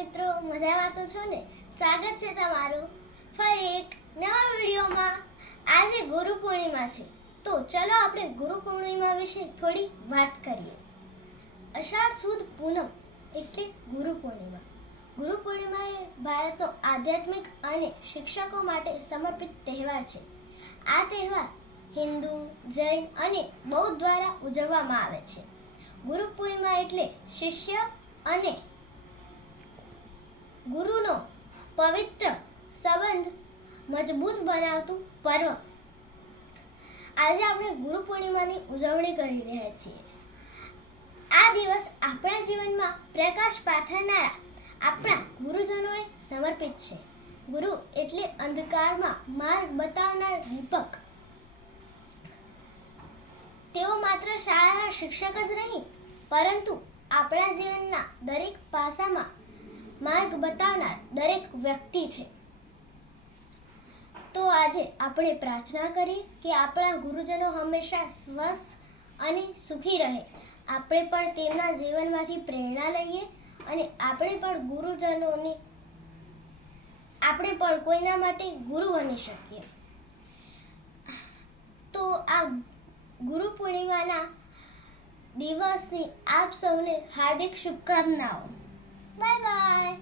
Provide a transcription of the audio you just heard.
મિત્રો, મજામાં તો છો ને? સ્વાગત છે તમારું ફરી એક નવા વિડીયોમાં। આજે ગુરુ પૂર્ણિમા છે, તો ચલો આપણે ગુરુ પૂર્ણિમા વિશે થોડી વાત કરીએ। અષાઢ સુદ પૂનમ એટલે ગુરુ પૂર્ણિમા। ગુરુ પૂર્ણિમા એ ભારતનો આધ્યાત્મિક અને શિક્ષકો માટે સમર્પિત તહેવાર છે। આ તહેવાર હિન્દુ, જૈન અને બૌદ્ધ દ્વારા ઉજવવામાં આવે છે। ગુરુ પૂર્ણિમા એટલે શિષ્ય અને ગુરુનો પવિત્ર સંબંધ મજબૂત બનાવતું પર્વ। આજે આપણે ગુરુ પૂર્ણિમાની ઉજવણી કરી રહ્યા છીએ। આ દિવસ આપણા જીવનમાં પ્રકાશ પાથરનારા આપણા ગુરુજનોને સમર્પિત છે। ગુરુ એટલે અંધકારમાં માર્ગ બતાવનાર દીપક। તેઓ માત્ર શાળાના શિક્ષક જ નહીં, પરંતુ આપણા જીવનના દરેક પાસામાં માર્ગ બતાવનાર દરેક વ્યક્તિ છે। તો આજે આપણે પ્રાર્થના કરીએ કે આપણા ગુરુજનો હંમેશા સ્વસ્થ અને સુખી રહે। આપણે પણ તેમના જીવનમાંથી પ્રેરણા લઈએ અને આપણે પણ કોઈના માટે ગુરુ બની શકીએ। તો આ ગુરુ પૂર્ણિમાના દિવસની આપ સૌને હાર્દિક શુભકામનાઓ। Bye bye.